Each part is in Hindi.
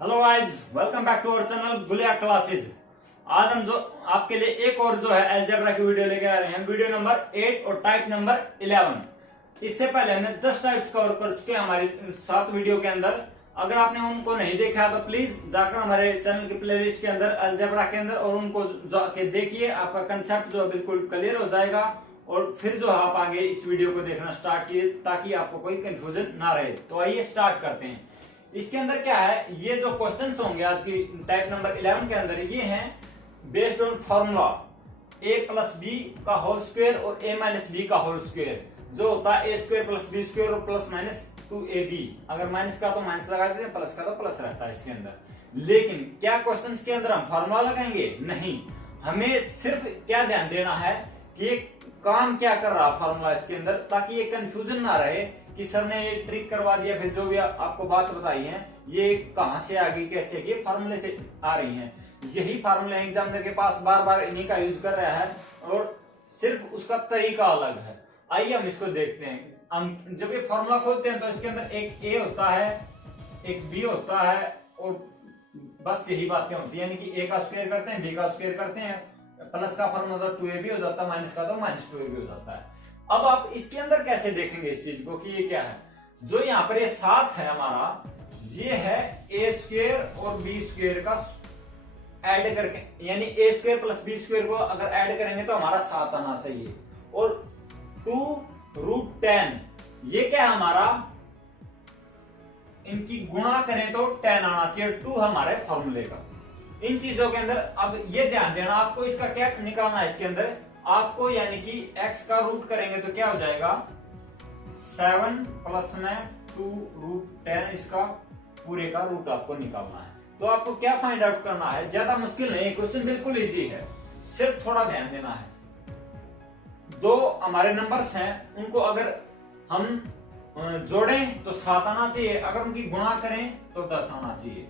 Hello guys, welcome back to our channel Gulia classes. आज हम जो आपके लिए एक और जो है अलजेब्रा की वीडियो लेके आ रहे हैं, वीडियो नंबर 8 और टाइप नंबर 11। इससे पहले हमने 10 टाइप्स कवर कर चुके हैं हमारी 7 वीडियो के अंदर। अगर आपने उनको नहीं देखा तो प्लीज जाकर हमारे चैनल की प्लेलिस्ट के अंदर अलजेब्रा के अंदर और उनको जाके देखिए। आपका कंसेप्ट जो बिल्कुल क्लियर हो जाएगा और फिर जो आप आगे इस वीडियो को देखना स्टार्ट किए ताकि आपको कोई कंफ्यूजन ना रहे। तो आइए स्टार्ट करते हैं। इसके अंदर क्या है, ये जो क्वेश्चंस होंगे आज की टाइप नंबर 11 के अंदर, ये हैं based on formula a plus B का होल स्क्वायर और a माइनस बी का होल स्क्वायर, जो होता है a square plus B square और प्लस माइनस 2ab। अगर माइनस का तो माइनस लगा देते हैं, प्लस का तो प्लस रहता है इसके अंदर। लेकिन क्या क्वेश्चंस के अंदर हम फॉर्मूला लगाएंगे? नहीं, हमें सिर्फ क्या ध्यान देना है कि काम क्या कर रहा फॉर्मूला इसके अंदर, ताकि ये कंफ्यूजन ना रहे कि सर ने ये ट्रिक करवा दिया, फिर जो भी आपको बात बताई है ये कहां से आ गई, कैसे ये फार्मूले से आ रही हैं। यही फार्मूले एग्जामिनर के पास बार बार इन्हीं का यूज कर रहा है और सिर्फ उसका तरीका अलग है। आइए हम इसको देखते हैं। हम जब ये फार्मूला खोलते हैं तो इसके अंदर एक ए होता है, एक बी होता है और बस यही बातें होती है। यानी कि ए का स्क्वायर करते हैं, बी का स्क्वायर करते हैं, प्लस का फॉर्मूला तो 2ab हो जाता है, माइनस का तो माइनस 2ab हो जाता है। अब आप इसके अंदर कैसे देखेंगे इस चीज को कि ये क्या है? जो यहाँ पर ये 7 है हमारा, ये है ए स्क्वायर और बी स्क्वायर का ऐड करके, यानी ए स्क्वायर प्लस बी स्क्वायर को अगर ऐड करेंगे तो हमारा 7 आना चाहिए। और 2√10 ये क्या है हमारा, इनकी गुणा करें तो 10 आना चाहिए। 2 हमारे फॉर्मूले का। इन चीजों के अंदर अब ये ध्यान देना, आपको इसका क्या निकालना है इसके अंदर आपको, यानी कि x का रूट करेंगे तो क्या हो जाएगा 7 प्लस में 2√10, इसका पूरे का रूट आपको निकालना है। तो आपको क्या फाइंड आउट करना है, ज्यादा मुश्किल नहीं, क्वेश्चन बिल्कुल इजी है, सिर्फ थोड़ा ध्यान देना है। 2 हमारे नंबर्स हैं, उनको अगर हम जोड़ें तो 7 आना चाहिए, अगर उनकी गुणा करें तो 10 आना चाहिए।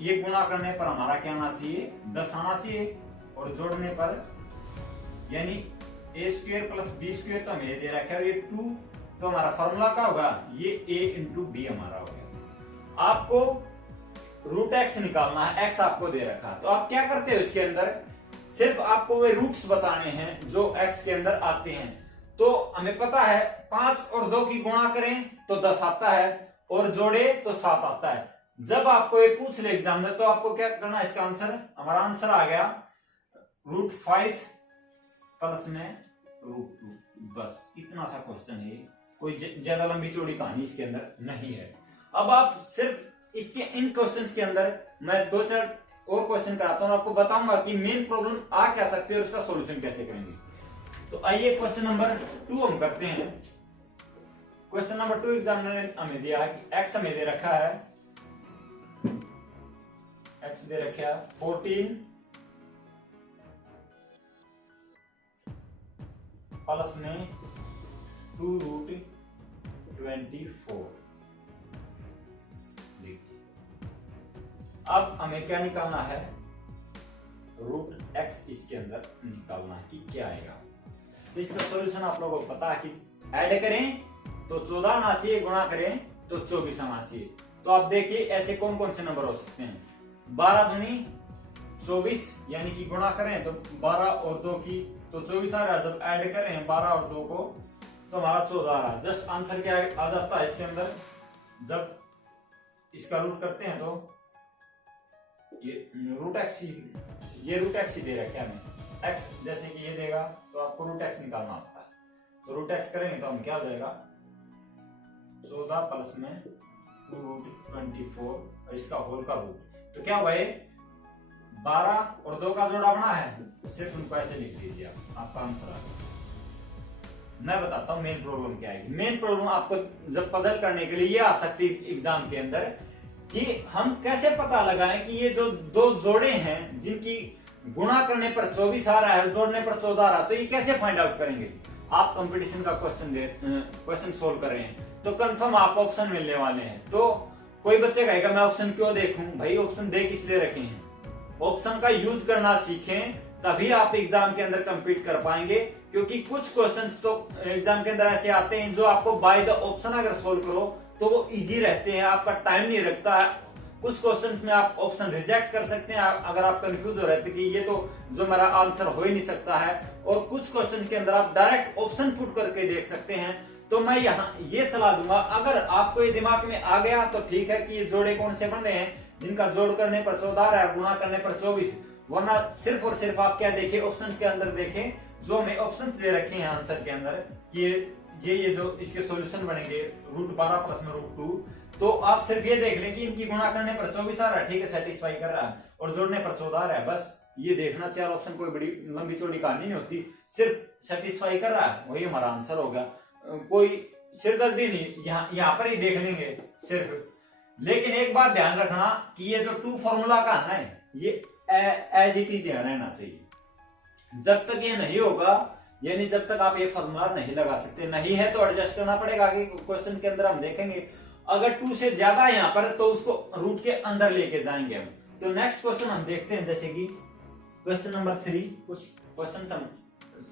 ये गुणा करने पर हमारा क्या आना चाहिए 10 आना चाहिए, और जोड़ने पर यानी ए स्क्वायर प्लस बी स्क्वायर तो हमें दे रखा है, ये 2 तो हमारा फॉर्मूला क्या होगा, ये a इंटू बी हमारा हो गया। आपको रूट एक्स निकालना है, एक्स आपको दे रखा है। तो आप क्या करते हो इसके अंदर, सिर्फ आपको वे रूट्स बताने हैं जो एक्स के अंदर आते हैं। तो हमें पता है 5 और 2 की गुणा करें तो 10 आता है और जोड़े तो 7 आता है। जब आपको ये पूछ ले एग्जामिनर तो आपको क्या करना है, इसका आंसर, हमारा आंसर आ गया √5 प्लस में √2। बस इतना सा क्वेश्चन है, कोई ज्यादा लंबी चौड़ी कहानी इसके अंदर नहीं है। अब आप सिर्फ इसके इन क्वेश्चंस के अंदर मैं 2-4 और क्वेश्चन कराता हूं और आपको बताऊंगा कि मेन प्रॉब्लम आ क्या सकती है और उसका सॉल्यूशन कैसे करेंगे। तो आइए क्वेश्चन नंबर 2 हम करते हैं। क्वेश्चन नंबर 2 एग्जामिनर ने हमें दिया है कि एक्स हमें दे रखा है, एक्स दे रखा है 14 प्लस में 2√24। अब हमें क्या निकालना है, √x इसके अंदर निकालना है कि क्या आएगा। तो इसका सॉल्यूशन आप लोगों को पता है कि ऐड करें तो 14 आना चाहिए, गुणा करें तो 24 आना चाहिए। तो आप देखिए ऐसे कौन कौन से नंबर हो सकते हैं। 12 दूनी 24, यानी कि गुणा करें तो 12 और 2 की तो 24 आ रहा है। जब ऐड करें 12 और 2 को तो हमारा 14 आ रहा है। जस्ट आंसर क्या आ जाता है इसके अंदर, जब इसका रूट करते हैं तो ये √x, ये √x ही दे रहा है क्या हमें, x जैसे कि ये देगा तो आपको √x निकालना होता है। तो √x करेंगे तो हम क्या हो जाएगा 14 प्लस में 2√24 और इसका होल का रूट। तो क्या हुआ, ये 12 और 2 का जोड़ा बना है, सिर्फ उनको ऐसे लिख लीजिए आप, आपका आंसर आ गया। मैं बताता हूं मेन प्रॉब्लम क्या है। मेन प्रॉब्लम आपको जब पजल करने के लिए ये आ सकती है एग्जाम के अंदर कि हम कैसे पता लगाएं कि ये जो 2 जोड़े हैं जिनकी गुणा करने पर 24 आ रहा है और जोड़ने पर 14 आ रहा है, तो ये कैसे फाइंड आउट करेंगे। आप कंपटीशन का क्वेश्चन सोल्व कर रहे हैं तो कंफर्म आपको ऑप्शन मिलने वाले हैं। तो कोई बच्चे कहेगा मैं ऑप्शन क्यों देखूं, भाई ऑप्शन देख इसलिए रखे हैं, ऑप्शन का यूज करना सीखें तभी आप एग्जाम के अंदर कंपीट कर पाएंगे। क्योंकि कुछ क्वेश्चंस तो एग्जाम के अंदर ऐसे आते हैं जो आपको बाय द ऑप्शन अगर सोल्व करो तो वो इजी रहते हैं, आपका टाइम नहीं लगता है कुछ क्वेश्चंस में आप ऑप्शन रिजेक्ट कर सकते हैं अगर आप कंफ्यूज हो रहे थे कि ये तो जो मेरा आंसर हो ही नहीं सकता है, और कुछ क्वेश्चन के अंदर आप डायरेक्ट ऑप्शन पुट करके देख सकते हैं। तो मैं यहाँ ये सलाह दूंगा, अगर आपको ये दिमाग में आ गया तो ठीक है कि ये जोड़े कौन से बन रहे हैं, जिनका जोड़ करने पर 14 है, गुणा करने पर 24, वरना सिर्फ और सिर्फ आप क्या देखें, ऑप्शन के अंदर देखें जो हमें ऑप्शन दे रखे हैं आंसर के अंदर कि ये जो इसके सॉल्यूशन बनेंगे √12 प्लस में √2, तो आप सिर्फ ये देख लें कि इनकी गुणा करने पर 24 आ रहा है, ठीक है, सेटिस्फाई कर रहा है, और जोड़ने पर 14 आ रहा है, बस ये देखना। 4 ऑप्शन कोई बड़ी लंबी चौड़ी कहानी नहीं होती, सिर्फ सेटिस्फाई कर रहा है, वही हमारा आंसर हो गया। कोई सिरदर्दी नहीं, यहाँ पर ही देख लेंगे सिर्फ। लेकिन एक बात ध्यान रखना कि ये जो 2 फॉर्मूला का है ना, ये एज इट इज रहना चाहिए। जब तक ये नहीं होगा, यानी जब तक आप ये फॉर्मूला नहीं लगा सकते, नहीं है तो एडजस्ट करना पड़ेगा। आगे क्वेश्चन के अंदर हम देखेंगे अगर 2 से ज्यादा है यहाँ पर तो उसको रूट के अंदर लेके जाएंगे हम। तो नेक्स्ट क्वेश्चन हम देखते हैं, जैसे कि क्वेश्चन नंबर 3। कुछ क्वेश्चन हम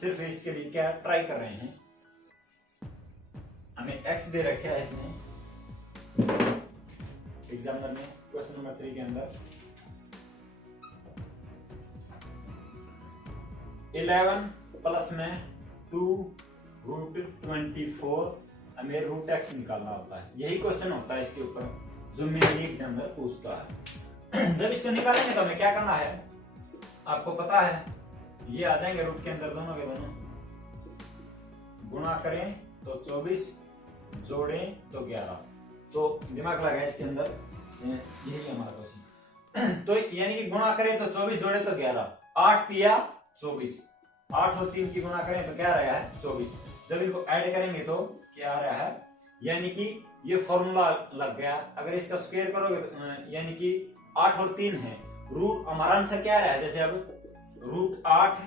सिर्फ इसके लिए क्या ट्राई कर रहे हैं, हमें एक्स दे रखे है इसमें एग्जामिनर में। क्वेश्चन नंबर 3 के अंदर 11 प्लस में 2√24 हमें √x निकालना होता है। यही क्वेश्चन होता है इसके ऊपर जो मेन एग्जामिनर पूछता है। जब इसको निकालेंगे तो हमें क्या करना है, आपको पता है, ये आ जाएंगे रूट के अंदर दोनों के दोनों, गुणा करें तो 24, जोड़ें तो 11। तो दिमाग लगाए इसके अंदर, यही हमारा क्वेश्चन। तो यानी कि गुणा करें तो 24, जोड़े तो 11, 8 तिया 24, 8 और 3 की गुणा करें तो क्या रहा है 24। जब इनको ऐड करेंगे तो क्या आ रहा है, यानी कि ये फॉर्मूला लग गया। अगर इसका स्क्वायर करोगे यानी कि 8 और 3 है, रूट हमारा आंसर क्या रहा है, जैसे अब √8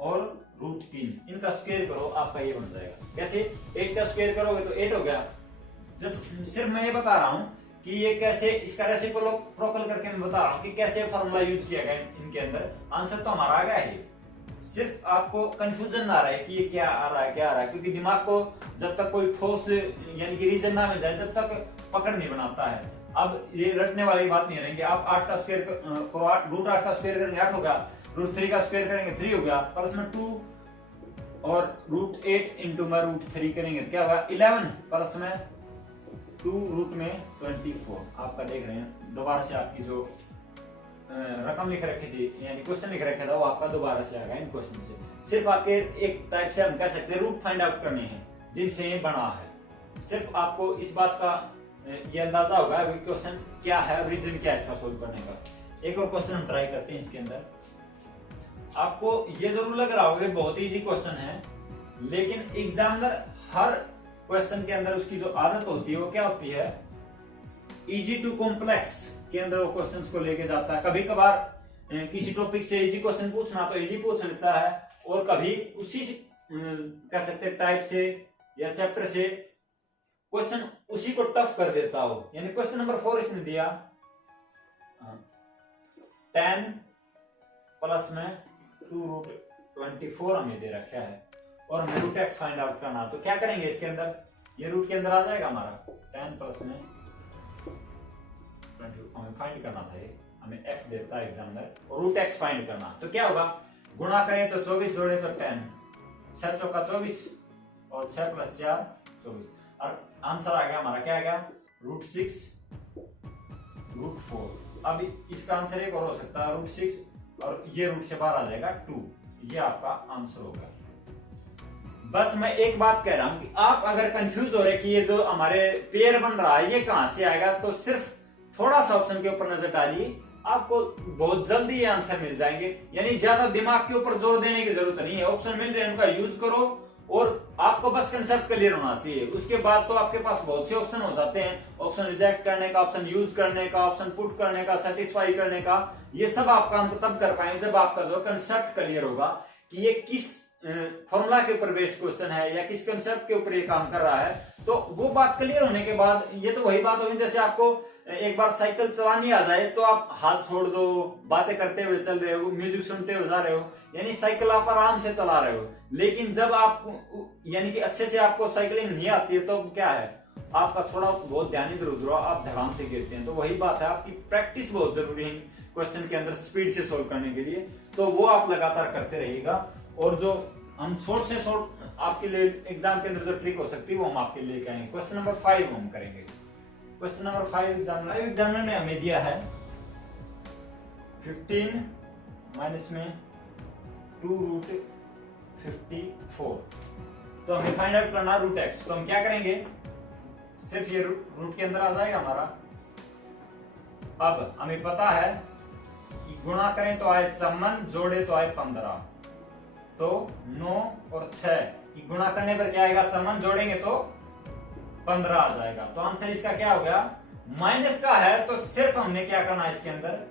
और √3, इनका स्क्वायर करो, आपका ये बन जाएगा। कैसे, 8 का स्क्वायर करोगे तो 8 हो गया। जस्ट सिर्फ मैं ये बता रहा हूं कि ये कैसे, इसका रेसिप्रोकल करके मैं बता रहा हूं कि कैसे फॉर्मूला यूज किया गया इनके अंदर। आंसर तो हमारा आ गया है, सिर्फ आपको कंफ्यूजन ना रहे कि ये क्या आ रहा है क्या आ रहा है, क्योंकि दिमाग को जब तक कोई ठोस यानी कि रीजन ना मिल जाए तब तक पकड़ नहीं बनाता है। अब ये रटने वाली बात नहीं रहेंगे। आप 8 का स्क्वायर √8 का स्क्वायर करेंगे 8 हो गया, √3 का स्क्वायर करेंगे 3 हो गया, प्लस में 2 और √8 इंटू में √3 करेंगे तो क्या होगा 11, प्लस में 2√24। आपका देख रहे हैं दोबारा से आपकी जो रकम लिख रखी थी यानी क्वेश्चन लिख रखा था वो आपका दोबारा से आ गया इन क्वेश्चन से। सिर्फ आपके एक टाइप से हम कह सकते हैं रूट फाइंड आउट करने हैं जिनसे ये बना है। सिर्फ आपको इस बात का ये अंदाजा होगा क्वेश्चन क्या है, रीजन क्या है इसका सोल्व करने का। एक और क्वेश्चन हम ट्राई करते हैं इसके अंदर। आपको ये जरूर लग रहा होगा बहुत इजी क्वेश्चन है, लेकिन एग्जामिनर हर क्वेश्चन के अंदर उसकी जो आदत होती है वो क्या होती है, इजी टू कॉम्प्लेक्स के अंदर वो क्वेश्चंस को लेके जाता है। कभी कभार किसी टॉपिक से इजी क्वेश्चन पूछना तो इजी पूछ लेता है, और कभी उसी कह सकते टाइप से या चैप्टर से क्वेश्चन उसी को टफ कर देता हो। यानी क्वेश्चन नंबर 4 इसने दिया 10 प्लस में 2√24 हमें दे रखा है और हमें √x फाइंड आउट करना। तो क्या करेंगे इसके अंदर, ये रूट के अंदर आ जाएगा हमारा 10 प्लस में 20 हमें फाइंड करना था, ये हमें x देता है एग्जामिनर और √x फाइंड करना। तो क्या होगा, गुणा करें तो 24, जोड़े तो 10, 6 चौका 24 और 6 प्लस 4 24, और आंसर आ गया हमारा क्या आ गया √6 √4। अब इसका आंसर एक और हो सकता है √6 और ये रूट से बाहर आ जाएगा 2, ये आपका आंसर होगा। बस मैं एक बात कह रहा हूं कि आप अगर कंफ्यूज हो रहे कि ये जो हमारे पेयर बन रहा है ये कहां से आएगा, तो सिर्फ थोड़ा सा ऑप्शन के ऊपर नजर डालिए, आपको बहुत जल्दी ये आंसर मिल जाएंगे। यानी ज्यादा दिमाग के ऊपर जोर देने की जरूरत नहीं है, ऑप्शन मिल रहे हैं उनका यूज करो और आपको बस कंसेप्ट क्लियर होना चाहिए। उसके बाद तो आपके पास बहुत से ऑप्शन हो जाते हैं, ऑप्शन रिजेक्ट करने का, ऑप्शन यूज करने का, ऑप्शन पुट करने का, सेटिस्फाई करने का। ये सब आप काम तब कर पाएंगे जब आपका जो कंसेप्ट क्लियर होगा कि ये किस फॉर्मूला के ऊपर बेस्ड क्वेश्चन है या किस कंसेप्ट के ऊपर ये काम कर रहा है। तो वो बात क्लियर होने के बाद ये तो वही बात होगी जैसे आपको एक बार साइकिल चलानी आ जाए तो आप हाथ छोड़ दो, बातें करते हुए चल रहे हो, म्यूजिक सुनते हुए जा रहे हो, यानी साइकिल आप आराम से चला रहे हो। लेकिन जब आप यानी कि अच्छे से आपको साइकिलिंग नहीं आती है तो क्या है, आपका थोड़ा बहुत ध्यान इधर उधर, आप धड़ाम से गिरते हैं। तो वही बात है, आपकी प्रैक्टिस बहुत जरूरी है क्वेश्चन के अंदर स्पीड से सोल्व करने के लिए। तो वो आप लगातार करते रहिएगा। और जो हम शॉर्ट से शॉर्ट आपके लिए एग्जाम के अंदर जो ट्रिक हो सकती है वो हम आपके लिए करेंगे। क्वेश्चन नंबर 5 हम करेंगे। क्वेश्चन नंबर 5 एग्जामिनर ने हमें दिया है 15 माइनस में 2√54। तो हमें फाइंड आउट करना रूट एक्स। तो हम क्या करेंगे, सिर्फ ये रूट के अंदर आ जाएगा हमारा। अब हमें पता है कि गुणा करें तो आए 54, जोड़े तो आए 15। तो 9 और 6 की गुणा करने पर क्या आएगा, 54, जोड़ेंगे तो 15 आ जाएगा। तो आंसर इसका क्या हो गया, माइनस का है तो सिर्फ हमने क्या करना है इसके अंदर,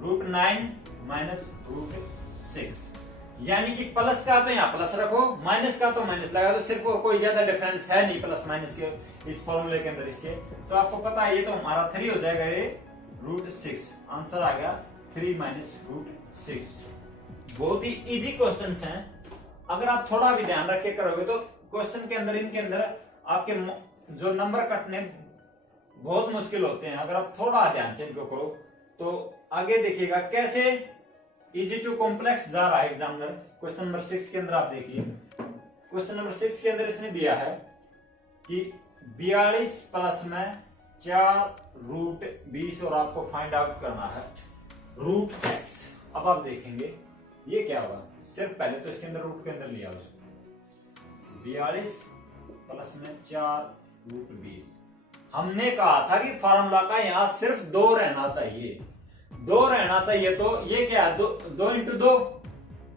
√9 माइनस √6। यानी कि प्लस का तो यहाँ प्लस रखो, माइनस का तो माइनस लगा दो। सिर्फ और कोई ज्यादा डिफरेंस है नहीं प्लस माइनस के इस फॉर्मूले के अंदर इसके। तो आपको पता है ये तो हमारा 3 हो जाएगा, ये √6। आंसर आ गया 3 माइनस √6। बहुत ही इजी क्वेश्चन हैं। अगर आप थोड़ा भी ध्यान रख के करोगे तो क्वेश्चन के अंदर, इनके अंदर आपके जो नंबर कटने बहुत मुश्किल होते हैं। अगर आप थोड़ा ध्यान से इनको करो तो आगे देखिएगा कैसे इजी टू कॉम्प्लेक्स जा रहा है एग्जामिनर। क्वेश्चन नंबर 6 के अंदर आप देखिए, क्वेश्चन नंबर 6 के अंदर इसने दिया है कि 42 प्लस में 4√20 और आपको फाइंड आउट करना है √x। अब आप देखेंगे ये क्या होगा, सिर्फ पहले तो इसके अंदर रूट के अंदर लिया उसको, 42 प्लस में 4√20। हमने कहा था कि फार्मूला का यहां सिर्फ 2 रहना चाहिए, 2 रहना चाहिए। तो ये क्या है, 2 इंटू 2।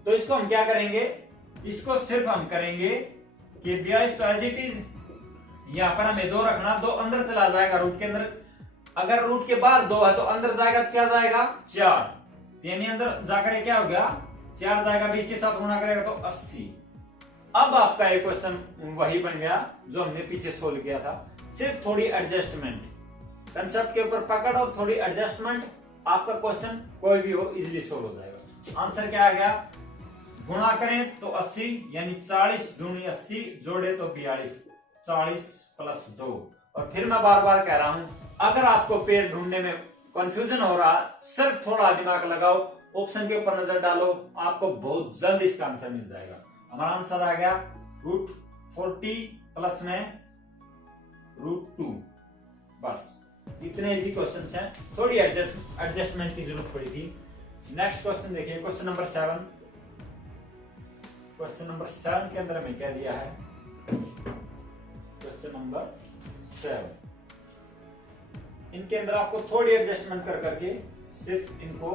तो इसको हम क्या करेंगे, इसको सिर्फ हम करेंगे कि 42 तो एज इट इज, यहां पर हमें 2 रखना, 2 अंदर चला जाएगा रूट के अंदर। अगर रूट के बाहर 2 है तो अंदर जाएगा तो क्या जाएगा, 4। यानी अंदर जाकर क्या हो गया, 4 जाएगा, 20 के साथ गुणा करेगा तो 80। अब आपका एक क्वेश्चन वही बन गया जो हमने पीछे सोल्व किया था। सिर्फ थोड़ी एडजस्टमेंट, कंसेप्ट के ऊपर पकड़ और थोड़ी एडजस्टमेंट, आपका क्वेश्चन कोई भी हो इजीली सोल्व हो जाएगा। आंसर क्या आ गया, गुणा करें तो 80 यानी 40 दूनी 80, जोड़े तो 42, 40 प्लस 2। और फिर मैं बार बार कह रहा हूं, अगर आपको पेड़ ढूंढने में कंफ्यूजन हो रहा, सिर्फ थोड़ा दिमाग लगाओ, ऑप्शन के ऊपर नजर डालो, आपको बहुत जल्द इसका आंसर मिल जाएगा। हमारा आंसर आ गया √40 प्लस में √2। बस इतने इजी क्वेश्चंस हैं, थोड़ी एडजस्टमेंट की जरूरत पड़ी थी। नेक्स्ट क्वेश्चन देखिए, क्वेश्चन नंबर 7। क्वेश्चन नंबर 7 के अंदर हमें क्या दिया है, क्वेश्चन नंबर 7 इनके अंदर आपको थोड़ी एडजस्टमेंट कर करके सिर्फ इनको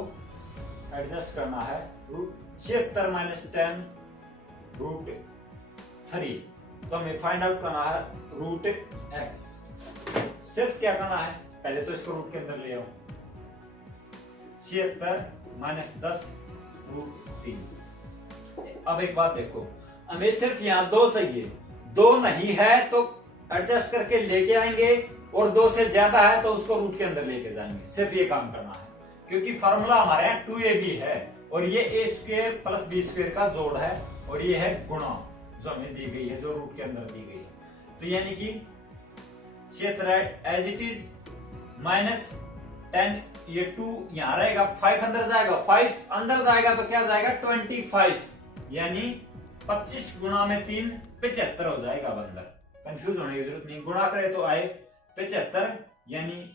एडजस्ट करना है। √76 माइनस 10 √3। तो हमें फाइंड आउट करना है √x। सिर्फ क्या करना है, पहले तो इसको रूट के अंदर ले आओ, 76 माइनस 10 √3। अब एक बात देखो, हमें सिर्फ यहाँ 2 चाहिए, 2 नहीं है तो एडजस्ट करके लेके आएंगे, और 2 से ज्यादा है तो उसको रूट के अंदर लेके जाएंगे। सिर्फ ये काम करना है, क्योंकि फॉर्मूला हमारे यहाँ 2ab है और ये a² प्लस b² का जोड़ है, और ये है गुणा जो हमें दी गई है, जो रूट के अंदर दी गई है। तो यानी कि 76 एज इट इज माइनस 10, ये 2 यहां रहेगा, 5 अंदर जाएगा, 5 अंदर जाएगा तो क्या जाएगा 25, यानी 25 गुणा में 3 75 हो जाएगा। अंदर कंफ्यूज होने की जरूरत नहीं, गुणा करे तो आए 75, यानी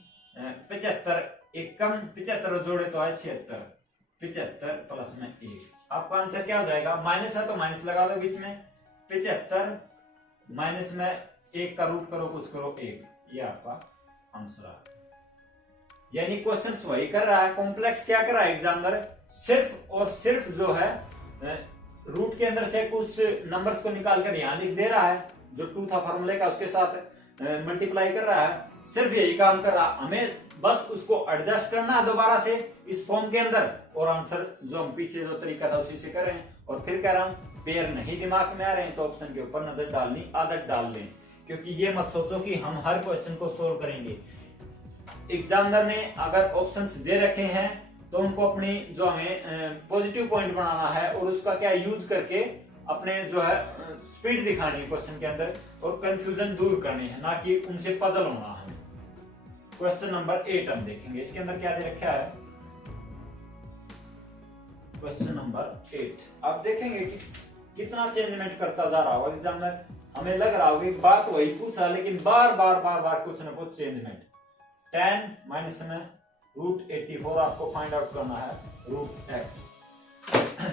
75 एक कम 75 जोड़े तो आए 76, 75 प्लस में 1। आपका आंसर क्या हो जाएगा, माइनस है तो माइनस लगा दो बीच में, 75 माइनस में 1 का रूट करो, कुछ करो 1, ये आपका आंसर है। यानी क्वेश्चन वही कर रहा है, कॉम्प्लेक्स क्या कर रहा है एग्जामिनर, सिर्फ और सिर्फ जो है रूट के अंदर से कुछ नंबर्स को निकाल कर यहां लिख दे रहा है, जो 2 था फॉर्मूले का उसके साथ मल्टीप्लाई कर रहा है, सिर्फ यही काम कर रहा। हमें बस उसको एडजस्ट करना है दोबारा से इस फॉर्म के अंदर, और आंसर जो हम पीछे जो तरीका था उसी से कर रहे हैं। और फिर कह रहा हूं, पेयर नहीं दिमाग में आ रहे हैं तो ऑप्शन के ऊपर नजर डालनी आदत डाल लें, क्योंकि ये मत सोचो कि हम हर क्वेश्चन को सोल्व करेंगे। एग्जामिनर ने अगर ऑप्शंस दे रखे हैं तो उनको अपनी जो हमें पॉजिटिव पॉइंट बनाना है और उसका क्या यूज करके अपने जो है स्पीड दिखानी है क्वेश्चन के अंदर और कंफ्यूजन दूर करनी है, ना कि उनसे पजल होना है। क्वेश्चन नंबर 8 हम देखेंगे, इसके अंदर क्या दे रखा है। क्वेश्चन नंबर 8 आप देखेंगे कि कितना चेंजमेंट करता जा रहा होगा एग्जामिनर। हमें लग रहा होगा बात वही पूछा, लेकिन बार बार कुछ ना कुछ चेंजमेंट। 10 माइनस में √84 आपको फाइंड आउट करना है √x।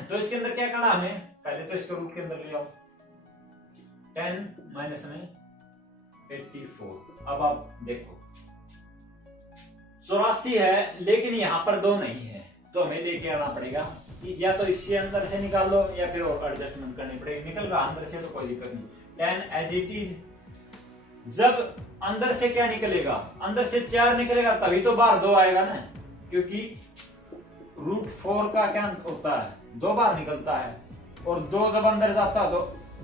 तो इसके अंदर क्या करना हमें, पहले तो इसको रूट के अंदर ले आओ। 10 माइनस में 84। अब आप देखो 84 है, लेकिन यहां पर 2 नहीं है, तो हमें लेके आना पड़ेगा। या तो इससे अंदर से निकाल लो या फिर और एडजस्टमेंट करनी पड़ेगी। निकल रहा अंदर से तो कोई दिक्कत नहीं। 10 एज इट इज। जब अंदर से क्या निकलेगा, अंदर से 4 निकलेगा तभी तो बाहर 2 आएगा ना, क्योंकि √4 का क्या होता है, 2 बार निकलता है, और 2 जब अंदर जाता है तो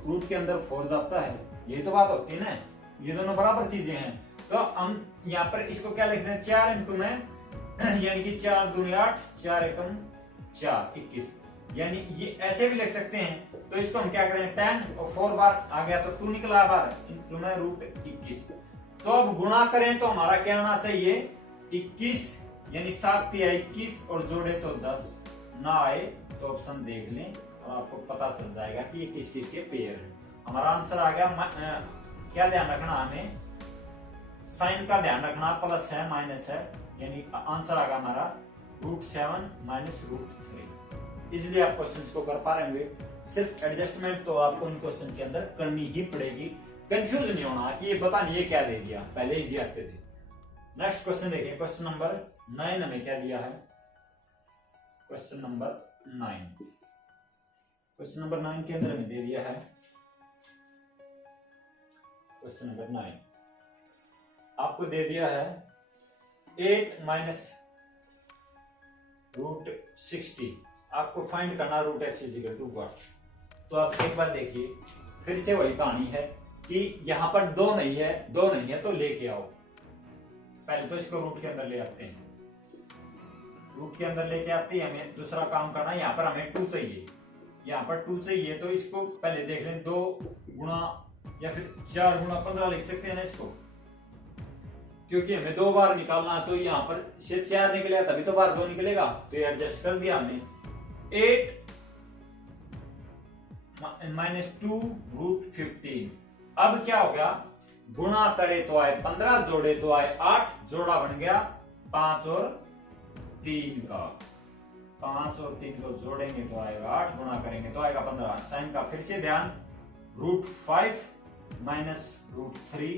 रूट के अंदर 4 जाता है। यही तो बात होती है ना, ये दोनों बराबर चीजें हैं। तो हम यहाँ पर इसको क्या लिखते हैं, 4 इंटू में यानी कि 4 दूनी 8, 4 एकम 4 21, यानी ये ऐसे भी लिख सकते हैं। तो इसको हम क्या करें, 10 और 4 बार आ गया तो 2 निकला बार इंटू में √21। तो अब गुणा करें तो हमारा क्या आना चाहिए 21, यानी 7 तिया 21 और जोड़े तो 10 ना आए तो ऑप्शन देख लें और आपको पता चल जाएगा कि ये किस किस के पेयर है। हमारा आंसर आ गया। क्या ध्यान रखना, हमें साइन का ध्यान रखना, प्लस है माइनस है, यानी आंसर आ गया हमारा √7 माइनस √3। इसलिए आप क्वेश्चन को कर पा रहे होंगे। सिर्फ एडजस्टमेंट तो आपको इन क्वेश्चन के अंदर करनी ही पड़ेगी। कंफ्यूज नहीं होना कि ये पता नहीं ये क्या दे दिया, पहले इजी आते थे। नेक्स्ट क्वेश्चन देखिए, क्वेश्चन नंबर 9 हमें क्या दिया है। क्वेश्चन नंबर 9, क्वेश्चन नंबर 9 के अंदर हमें दे दिया है, क्वेश्चन नंबर 9 आपको दे दिया है 8 माइनस √60। आपको फाइंड करना √x = what। तो आप एक बार देखिए, फिर से वही कहानी है कि यहां पर 2 नहीं है तो लेके आओ। पहले तो इसको रूट के अंदर ले आते हैं, रूट के अंदर लेके आते हैं। हमें दूसरा काम करना है, यहाँ पर हमें 2 चाहिए, यहाँ पर 2 चाहिए। तो इसको पहले देख लें, 2 गुणा या फिर 4 गुणा 15 लिख सकते हैं ना इसको, क्योंकि हमें 2 बार निकालना है। तो यहाँ पर से 4 निकलेगा तभी तो बार 2 निकलेगा, तो ये एडजस्ट कर दिया हमने। 8 माइनस 2 √15। अब क्या हो गया, गुणा करे तो आए 15, जोड़े तो आए 8, जोड़ा बन गया 5 और 3 का। 5 और 3 को जोड़ेंगे तो आएगा 8, गुणा करेंगे तो आएगा 15। साइन का फिर से ध्यान, √5 माइनस √3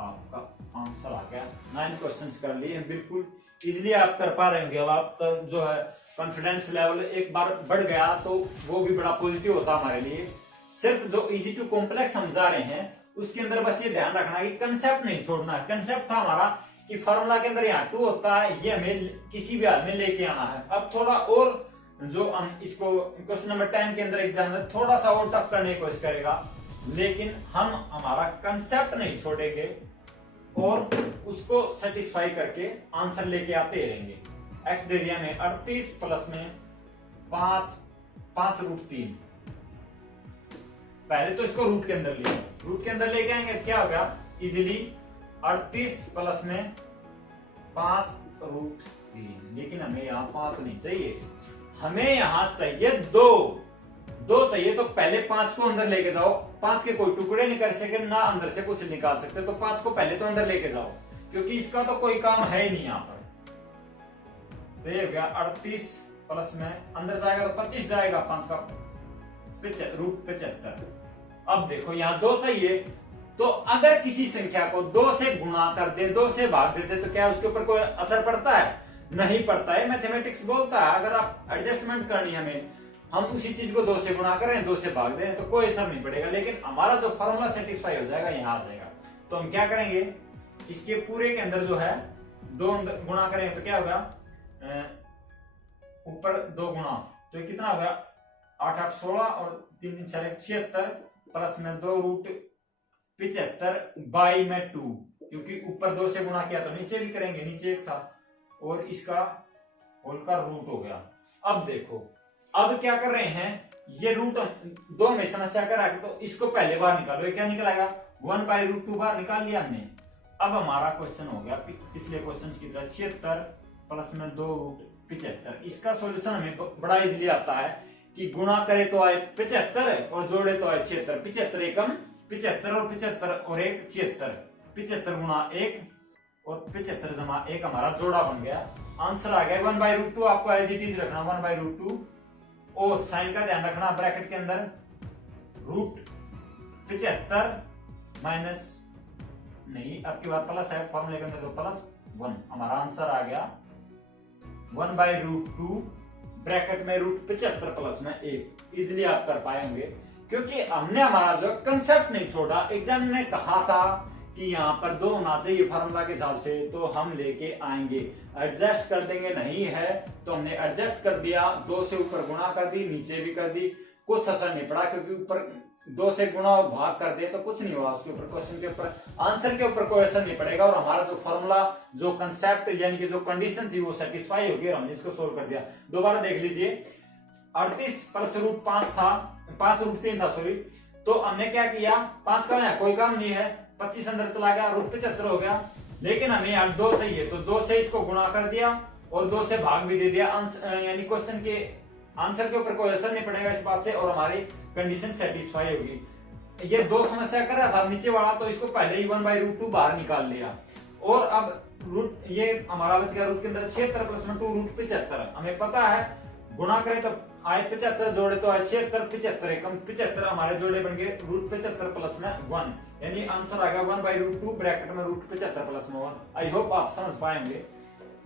आपका आंसर आ गया। 9 क्वेश्चंस कर लिए बिल्कुल इजीली आप कर पा रहे होंगे। अब आपका जो है कॉन्फिडेंस लेवल एक बार बढ़ गया तो वो भी बड़ा पॉजिटिव होता हमारे लिए। सिर्फ जो इजी टू कॉम्प्लेक्स समझा रहे हैं उसके अंदर बस ये ध्यान रखना कि कंसेप्ट नहीं छोड़ना है। कंसेप्ट था हमारा कि फॉर्मूला के अंदर यहाँ 2 होता है, ये हमें किसी भी हाल में लेके आना है। अब थोड़ा और जो हम इसको क्वेश्चन नंबर 10 के अंदर एग्जाम में थोड़ा सा और टफ करने की कोशिश करेगा, लेकिन हम हमारा कंसेप्ट नहीं छोड़ेंगे और उसको सेटिस्फाई करके आंसर लेके आते रहेंगे। एक्स दे दिया में 38 प्लस में 5 √3। पहले तो इसको रूट के अंदर लिया, रूट के अंदर लेके आएंगे क्या होगा इजीली 38 प्लस में 5 √3। लेकिन हमें यहाँ 5 नहीं चाहिए, हमें यहाँ चाहिए 2 चाहिए। तो पहले 5 को अंदर लेके जाओ, 5 के कोई टुकड़े नहीं कर सके ना अंदर से कुछ निकाल सकते, तो 5 को पहले तो अंदर लेके जाओ क्योंकि इसका तो कोई काम है ही नहीं यहाँ पर। तो ये हो गया 38 प्लस में अंदर जाएगा तो 25 जाएगा, 5 का √75। अब देखो यहाँ 2 चाहिए, तो अगर किसी संख्या को 2 से गुणा कर दे, 2 से भाग देते तो क्या उसके ऊपर कोई असर पड़ता है? नहीं पड़ता है। मैथमेटिक्स बोलता है अगर आप एडजस्टमेंट करनी हमें, हम उसी चीज को 2 से गुणा करें 2 से भाग दें तो कोई असर नहीं पड़ेगा, लेकिन हमारा जो फॉर्मूला सेटिस्फाई हो जाएगा यहाँ आ जाएगा। तो हम क्या करेंगे, इसके पूरे के अंदर जो है 2 गुणा करें तो क्या होगा, ऊपर 2 गुणा तो कितना होगा 8 8 16 और 3 3 4 76 प्लस में 2 √75 बाई में 2, क्योंकि ऊपर 2 से गुणा किया तो नीचे भी करेंगे, नीचे 1 था और इसका होल का रूट हो गया। अब देखो अब क्या कर रहे हैं, ये रूट दो में समस्या कर रहा है, तो इसको पहले बार निकालो, ये क्या निकलेगा 1/√2 बार निकाल लिया हमने। अब हमारा क्वेश्चन हो गया पिछले क्वेश्चन की तरह 76 प्लस में 2√75। इसका सॉल्यूशन हमें बड़ा इजीली आता है कि गुणा करे तो आए 75 और जोड़े तो आए 76। 75 एकम 75 और 75 और 1 76। 75 गुणा 1 और 75 जमा 1 हमारा जोड़ा बन गया। आंसर आ गया 1/√2। आपको एज इट इज रखना 1/√2 और साइन का ध्यान रखना ब्रैकेट के अंदर √75 माइनस नहीं, अब की बात प्लस है फॉर्मूले के अंदर तो +1। हमारा आंसर आ गया 1/√2 ब्रैकेट में √75 प्लस में 1। इजिली आप कर पाएंगे क्योंकि हमने हमारा जो कंसेप्ट नहीं छोड़ा। एग्जाम ने कहा था कि यहाँ पर 2 होना चाहिए फार्मूला के हिसाब से, तो हम लेके आएंगे, एडजस्ट कर देंगे। नहीं है तो हमने एडजस्ट कर दिया, 2 से ऊपर गुणा कर दी, नीचे भी कर दी, कुछ असर नहीं पड़ा क्योंकि ऊपर 2 से गुणा और भाग कर दे तो कुछ नहीं हुआ उसके ऊपर, क्वेश्चन के ऊपर आंसर के ऊपर कोई असर नहीं पड़ेगा। और हमारा जो फॉर्मूला जो कंसेप्ट यानी कि जो कंडीशन थी वो सेटिस्फाई होगी और हमने इसको सोल्व कर दिया। दोबारा देख लीजिए 38 प्लस √5 था, 5√3 था सॉरी। तो हमने क्या किया, 5 का यहाँ कोई काम नहीं है, 25 अंदर चला गया, √75 हो गया। लेकिन हमें यहाँ 2 चाहिए तो 2 से इसको गुणा कर दिया और 2 से भाग भी दे दिया। यानी क्वेश्चन के आंसर के ऊपर कोई असर नहीं पड़ेगा इस बात से और हमारी कंडीशन सेटिस्फाई होगी। ये 2 समस्या कर रहा था नीचे वाला, तो इसको पहले ही 1/√2 बाहर निकाल लिया। और अब रूट ये हमारा बच गया रूट के अंदर 76 प्लस में 2 √75। हमें पता है गुणा करें तो आए 75, जोड़े तो आए 76, 75 एकम 75 हमारे जोड़े बन गए √75 प्लस में 1। यानी आंसर आ गया 1/√2 ब्रैकेट में √75 प्लस में 1। आई होप आप समझ पाएंगे।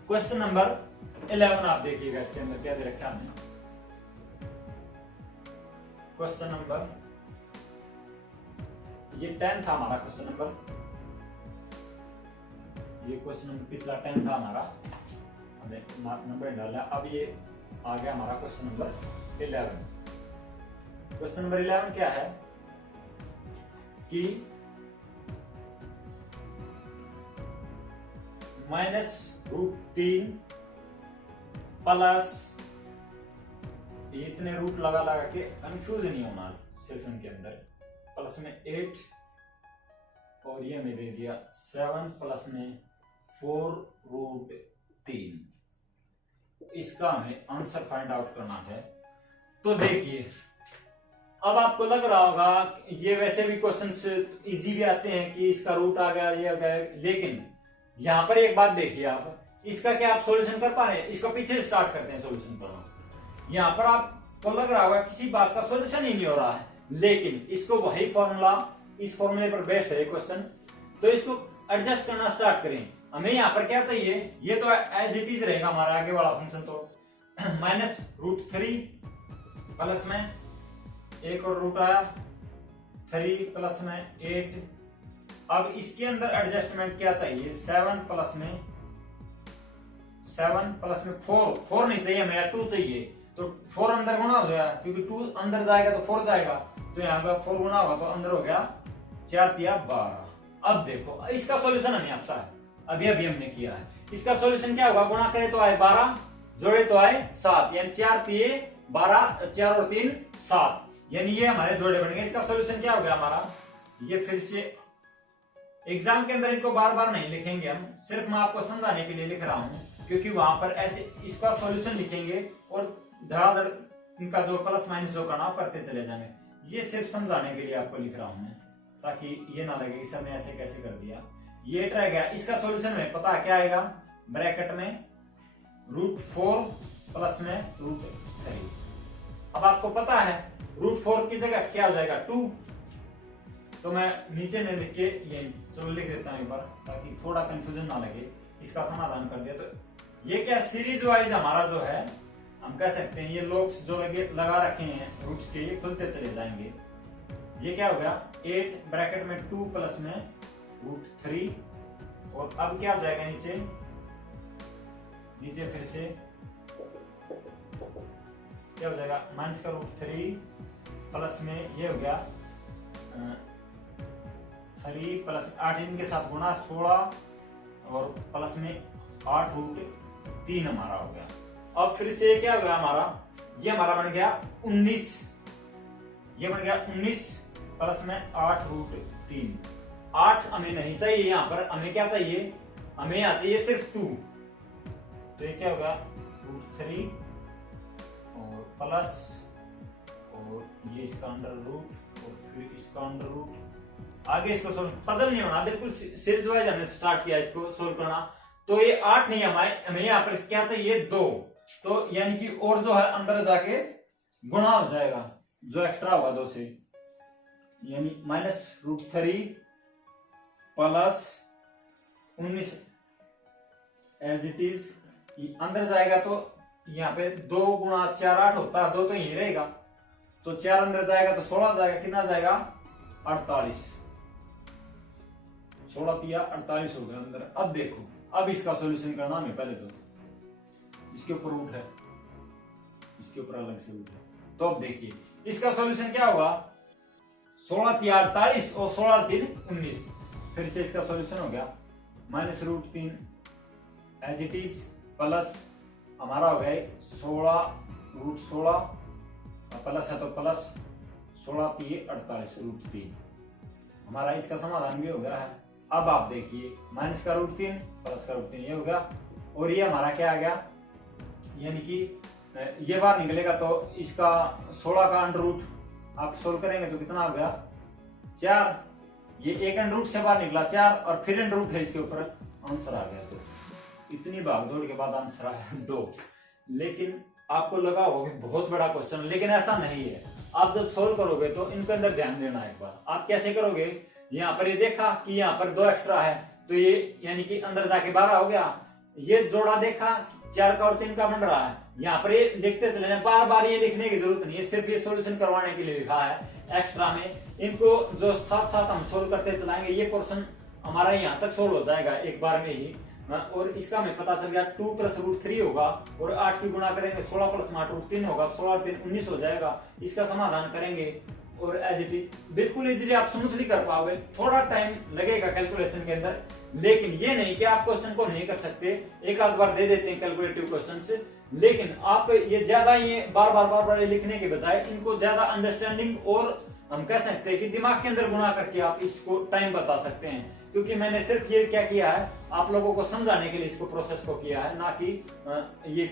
क्वेश्चन नंबर 11 आप देखिएगा, इसके अंदर क्या दे रखा है हमने। क्वेश्चन नंबर ये 10 था हमारा क्वेश्चन नंबर, ये क्वेश्चन नंबर पिछला 10 था हमारा, हमने नंबर डाला। अब ये आ गया हमारा क्वेश्चन नंबर 11। क्वेश्चन नंबर 11 क्या है कि -√3 प्लस, ये इतने रूट लगा लगा के कंफ्यूज नहीं होना सिर्फ इनके अंदर, प्लस में 8 और ये हमें दे दिया 7 प्लस में 4√3। इसका हमें आंसर फाइंड आउट करना है। तो देखिए अब आपको लग रहा होगा ये वैसे भी क्वेश्चंस इजी भी आते हैं कि इसका रूट आ गया ये आ गया, लेकिन यहां पर एक बात देखिए आप, इसका क्या आप सॉल्यूशन कर पा रहे हैं? इसको पीछे से स्टार्ट करते हैं सॉल्यूशन करना। यहाँ पर आपको लग रहा होगा किसी बात का सॉल्यूशन ही नहीं हो रहा है, लेकिन इसको वही फॉर्मूला, इस फॉर्मूले पर बेस्ड है क्वेश्चन, तो इसको एडजस्ट करना स्टार्ट करें। हमें यहाँ पर क्या चाहिए, ये तो एज इट इज रहेगा हमारा आगे वाला फंक्शन, तो -√3 प्लस में एक और रूट आया 3 प्लस में 8। अब इसके अंदर एडजस्टमेंट क्या चाहिए, 7 प्लस में 4 नहीं चाहिए हमें, 2 चाहिए। तो 4 अंदर गुणा हो गया क्योंकि 2 अंदर जाएगा तो 4 जाएगा, तो यहाँ का 4 गुणा होगा तो अंदर हो गया 4 × 12। अब देखो इसका सॉल्यूशन हमें आता है, अभी हमने किया है। इसका सॉल्यूशन क्या होगा, गुणा करें तो आए 12, जोड़े तो आए 7, यानी 4 × 12, 4 और 3 7, यानी ये हमारे जोड़े बनेंगे। इसका सॉल्यूशन क्या हो गया हमारा, ये फिर से एग्जाम के अंदर इनको बार बार नहीं लिखेंगे हम, सिर्फ मैं आपको समझाने के लिए लिख रहा हूं, क्योंकि वहां पर ऐसे इसका सॉल्यूशन लिखेंगे और धड़ाधड़ इनका जो प्लस माइनस जो करना करते चले जाएंगे। ये सिर्फ समझाने के लिए आपको लिख रहा हूं मैं, ताकि ये ना लगे कि सर ने ऐसे कैसे कर दिया। ये रह गया, इसका सॉल्यूशन में पता है क्या आएगा, ब्रैकेट में √4 प्लस में √3। अब आपको पता है √4 की जगह क्या हो जाएगा 2, तो मैं नीचे ने लिख के ये चलो लिख देता हूं एक बार ताकि थोड़ा कंफ्यूजन ना लगे। इसका समाधान कर दिया, तो ये क्या सीरीज वाइज हमारा जो है हम कह सकते हैं, ये लॉक्स जो लगा रखे हैं रूट्स के, ये खुलते चले जाएंगे। ये क्या हो गया 8 ब्रैकेट में 2 प्लस में √3, और अब क्या हो जाएगा नीचे फिर से क्या हो जाएगा माइनस का √3 प्लस में ये हो गया 3 प्लस 8 इनके साथ गुणा 16 और प्लस में 8√3 हमारा हो गया। अब फिर से क्या हो गया हमारा, ये हमारा बन गया 19 ये बन गया 19 प्लस में 8 रूट 3। 8 हमें नहीं चाहिए, यहाँ पर हमें क्या चाहिए, हमें यहाँ चाहिए सिर्फ 2। तो ये क्या होगा रूट 3 और प्लस और ये इसका अंडर रूट और फिर इसका अंडर रूट। आगे इसको सोल्व पजल नहीं होना, बिल्कुल सीरीज वाइज हमने स्टार्ट किया इसको सोल्व करना। तो ये 8 नहीं, हमें यहाँ पर क्या चाहिए 2। तो यानी कि और जो है अंदर जाके गुणा हो जाएगा, जो एक्स्ट्रा होगा 2 से, यानी minus root 3 plus 19 as it is अंदर जाएगा। तो यहाँ पे 2 गुणा 4 8 होता है, 2 तो यही रहेगा, तो 4 अंदर जाएगा तो 16 जाएगा, कितना जाएगा 48। 16 पिया 48 हो गया अंदर। अब देखो, अब इसका सॉल्यूशन करना हमें, पहले तो इसके ऊपर रूट है, इसके ऊपर अलग से रूट है। तो अब देखिए इसका सॉल्यूशन क्या होगा, 16 3 48 और 16 3 19। फिर से इसका सॉल्यूशन हो गया minus root 3 as it is plus हमारा हो गया 16 रूट 16 प्लस है तो प्लस 16 3 48 रूट 3। हमारा इसका समाधान भी हो गया है। अब आप देखिए माइनस का रूट 3 प्लस का रूट 3 ये हो गया, और ये हमारा क्या आ गया, यानी कि ये बार निकलेगा तो इसका 16 का अंडर रूट आप सोल्व करेंगे तो कितना हो गया 4। ये एक अंडर रूट से बाहर निकला 4 और फिर अंडर रूट है इसके ऊपर, आंसर आ गया। तो इतनी भागदौड़ के बाद आंसर आया 2। लेकिन आपको लगा होगा कि बहुत बड़ा क्वेश्चन, लेकिन ऐसा नहीं है। आप जब सोल्व करोगे तो इनके अंदर ध्यान देना एक बार। आप कैसे करोगे, यहाँ पर ये देखा कि यहाँ पर 2 एक्स्ट्रा है, तो ये यानी कि अंदर जाके 12 हो गया। ये जोड़ा देखा 4 का और 3 का बन रहा है, यहाँ पर ये लिखते चले जाए, बार बार ये लिखने की जरूरत नहीं है, सिर्फ ये सॉल्यूशन करवाने के लिए लिखा है एक्स्ट्रा में। इनको जो साथ साथ हम सोल्व करते चलाएंगे, ये पोर्शन हमारा यहाँ तक सोल्व हो जाएगा एक बार में ही। और इसका हमें पता चल गया 2 प्लस रूट 3 होगा, और 8 की गुणा करेंगे 16 प्लस 8 रूट 3 होगा, 16 3 19 हो जाएगा। इसका समाधान करेंगे और एज इट इज बिल्कुल इजीली आप स्मूथली कर पाओगे। थोड़ा टाइम लगेगा कैलकुलेशन के अंदर, लेकिन ये नहीं कि आप क्वेश्चन को नहीं कर सकते, एक आध बार दे देते हैं कैलकुलेटिव क्वेश्चन, लेकिन आप ये ज्यादा ये बार बार लिखने के बजाय इनको ज्यादा अंडरस्टैंडिंग और हम कह सकते हैं कि दिमाग के अंदर गुणा करके आप इसको टाइम बचा सकते हैं। क्योंकि मैंने सिर्फ ये क्या किया है, आप लोगों को समझाने के लिए इसको प्रोसेस को किया है, ना कि ये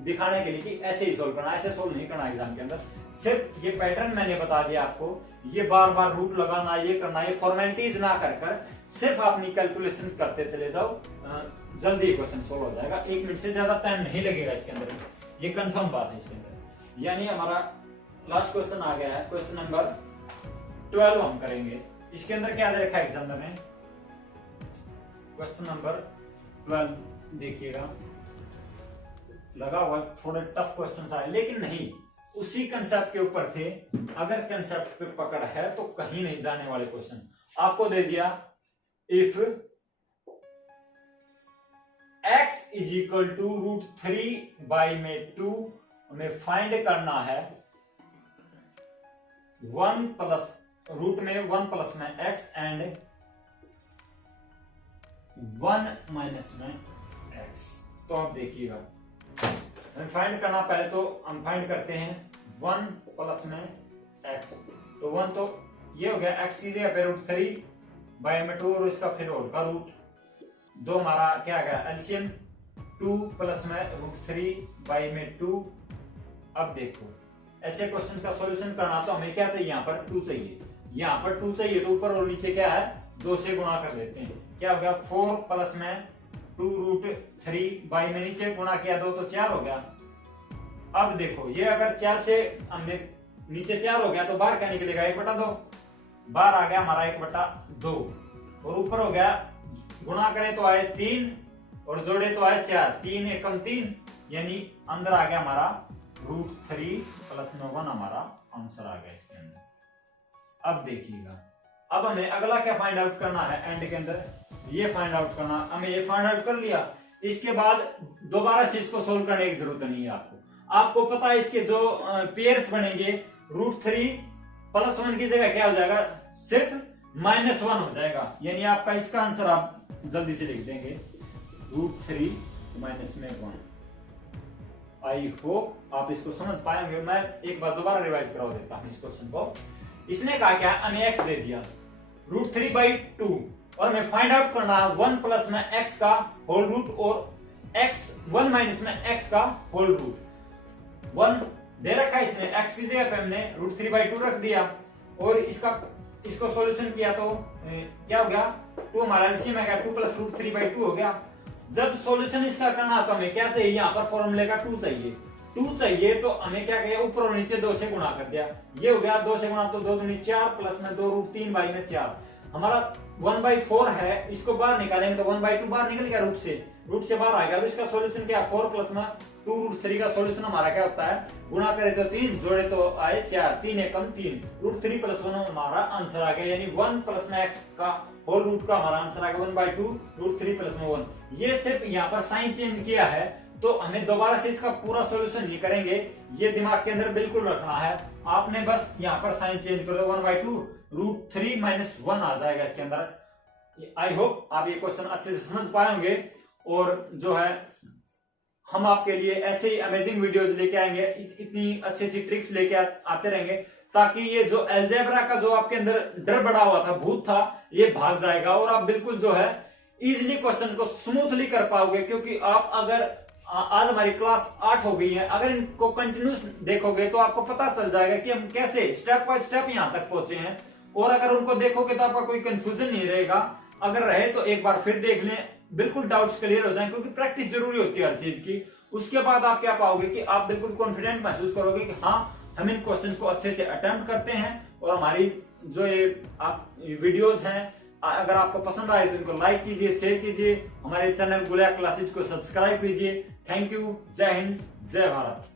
दिखाने के लिए कि ऐसे ही सोल्व करना, ऐसे सोल्व नहीं करना एग्जाम के अंदर। सिर्फ ये पैटर्न मैंने बता दिया आपको, ये बार बार रूट लगाना, ये करना, ये फॉर्मेलिटीज ना कर सिर्फ अपनी कैलकुलेशन करते चले जाओ, जल्दी क्वेश्चन सोल्व हो जाएगा। 1 मिनट से ज्यादा टाइम नहीं लगेगा इसके अंदर, ये कंफर्म बात है इसके अंदर। यानी हमारा लास्ट क्वेश्चन आ गया है, क्वेश्चन नंबर 12 हम करेंगे। इसके अंदर क्या दे रखा है एग्जामिनर ने, क्वेश्चन नंबर 12 देखिएगा, लगा हुआ थोड़े टफ क्वेश्चन आए, लेकिन नहीं, उसी कंसेप्ट के ऊपर थे। अगर कंसेप्ट पे पकड़ है तो कहीं नहीं जाने वाले क्वेश्चन आपको दे दिया। If x is equal to root 3 by में 2, हमें फाइंड करना है 1 प्लस रूट में 1 प्लस में x एंड 1 माइनस में x। तो आप देखिएगा हमें फाइंड करना, पहले तो हम फाइंड करते हैं 1 प्लस में x। तो 1 तो ये हो गया, x की जगह पे रूट 3 बाई में 2 और इसका फिर होल का रूट 2, हमारा क्या आ गया एलसीएम 2 प्लस में रूट 3 बाई में 2। अब देखो ऐसे क्वेश्चन का सॉल्यूशन करना तो हमें क्या चाहिए, यहाँ पर 2 चाहिए, यहाँ पर 2 चाहिए, तो ऊपर और नीचे क्या है 2 से गुणा कर देते हैं। क्या हो गया 4 प्लस में 2 रूट 3 बाई में नीचे गुणा किया 2 तो 4 हो गया। अब देखो ये अगर 4 से हमने नीचे 4 हो गया तो बाहर क्या निकलेगा 1/2, बाहर आ गया हमारा 1/2, और ऊपर हो गया गुणा करें तो आए 3 और जोड़े तो आए 4, 3 एकम 3, यानी अंदर आ गया हमारा रूट 3 प्लस में 1, हमारा आंसर आ गया इसके अंदर। अब देखिएगा, अब हमें अगला क्या फाइंड आउट करना है, एंड के अंदर ये फाइंड आउट करना, हमें ये फाइंड आउट कर लिया। इसके बाद दोबारा से इसको सोल्व करने की जरूरत नहीं है आपको पता है इसके जो पेयर्स बनेंगे, रूट 3 प्लस 1 की जगह क्या हो जाएगा, सिर्फ -1 हो जाएगा, यानी आपका इसका आंसर आप जल्दी से लिख देंगे रूट 3 माइनस में 1। आई होप आप इसको समझ पाएंगे। मैं एक बार दोबारा रिवाइज करा देता हूं इस क्वेश्चन को। इसने कहा क्या, हमें एक्स दे दिया √3/2 और हमें फाइंड आउट करना है 1 प्लस में एक्स का होल रूट और एक्स 1 माइनस में एक्स का होल रूट। 1 दे रखा है इसने, एक्स की जगह पे हमने √3/2 रख दिया और इसको सॉल्यूशन किया तो क्या हो गया, 2 हमारा एलसीएम है 2 प्लस √3/2 हो गया। जब सॉल्यूशन इसका करना तो हमें क्या चाहिए, यहाँ पर फॉर्मूले का 2 चाहिए। 2 चाहिए तो हमें क्या किया, ऊपर और नीचे 2 से गुणा कर दिया। ये हो गया 2 से गुणा तो 2 दूनी 4 प्लस में 2 √3/4 हमारा 1/4 है। इसको बाहर निकालेंगे तो 1/2 बाहर निकल गया, रूट से बाहर आ गया। तो इसका सॉल्यूशन क्या, 4 प्लस में 2√3 का सॉल्यूशन हमारा क्या होता है, गुणा करे तो 3 जोड़े तो आए 4, 3 एकम 3, √3 + 1 हमारा आंसर आ गया। यानी 1 प्लस में एक्स का होल रूट का हमारा आंसर आ गया 1/2 √3 + 1। ये सिर्फ यहाँ पर साइन चेंज किया है तो हमें दोबारा से इसका पूरा सॉल्यूशन नहीं करेंगे, ये दिमाग के अंदर बिल्कुल रखना है। आपने बस यहाँ पर साइन चेंज कर दो, 1/2 √3 - 1 आ जाएगा इसके अंदर। आई होप आप ये क्वेश्चन अच्छे से समझ पाएंगे और जो है हम आपके लिए ऐसे ही अमेजिंग वीडियोस लेके आएंगे, इतनी अच्छी अच्छी ट्रिक्स लेके आते रहेंगे ताकि ये जो अलजेब्रा का जो आपके अंदर डर बड़ा हुआ था, भूत था, ये भाग जाएगा और आप बिल्कुल जो है इजीली क्वेश्चन को स्मूथली कर पाओगे। क्योंकि आप अगर आज हमारी क्लास 8 हो गई है, अगर इनको कंटिन्यूस देखोगे तो आपको पता चल जाएगा कि हम कैसे स्टेप बाय स्टेप यहां तक पहुंचे हैं। और अगर उनको देखोगे तो आपका कोई कंफ्यूजन नहीं रहेगा, अगर रहे तो एक बार फिर देख लें, बिल्कुल डाउट्स क्लियर हो जाएं। क्योंकि प्रैक्टिस जरूरी होती है हर चीज की। उसके बाद आप क्या पाओगे कि आप बिल्कुल कॉन्फिडेंट महसूस करोगे कि हाँ हम इन क्वेश्चन को अच्छे से अटेम्प्ट करते हैं। और हमारी जो ये आप वीडियोस हैं, अगर आपको पसंद आए तो इनको लाइक कीजिए, शेयर कीजिए, हमारे चैनल गुलिया क्लासेज को सब्सक्राइब कीजिए। थैंक यू, जय हिंद, जय भारत।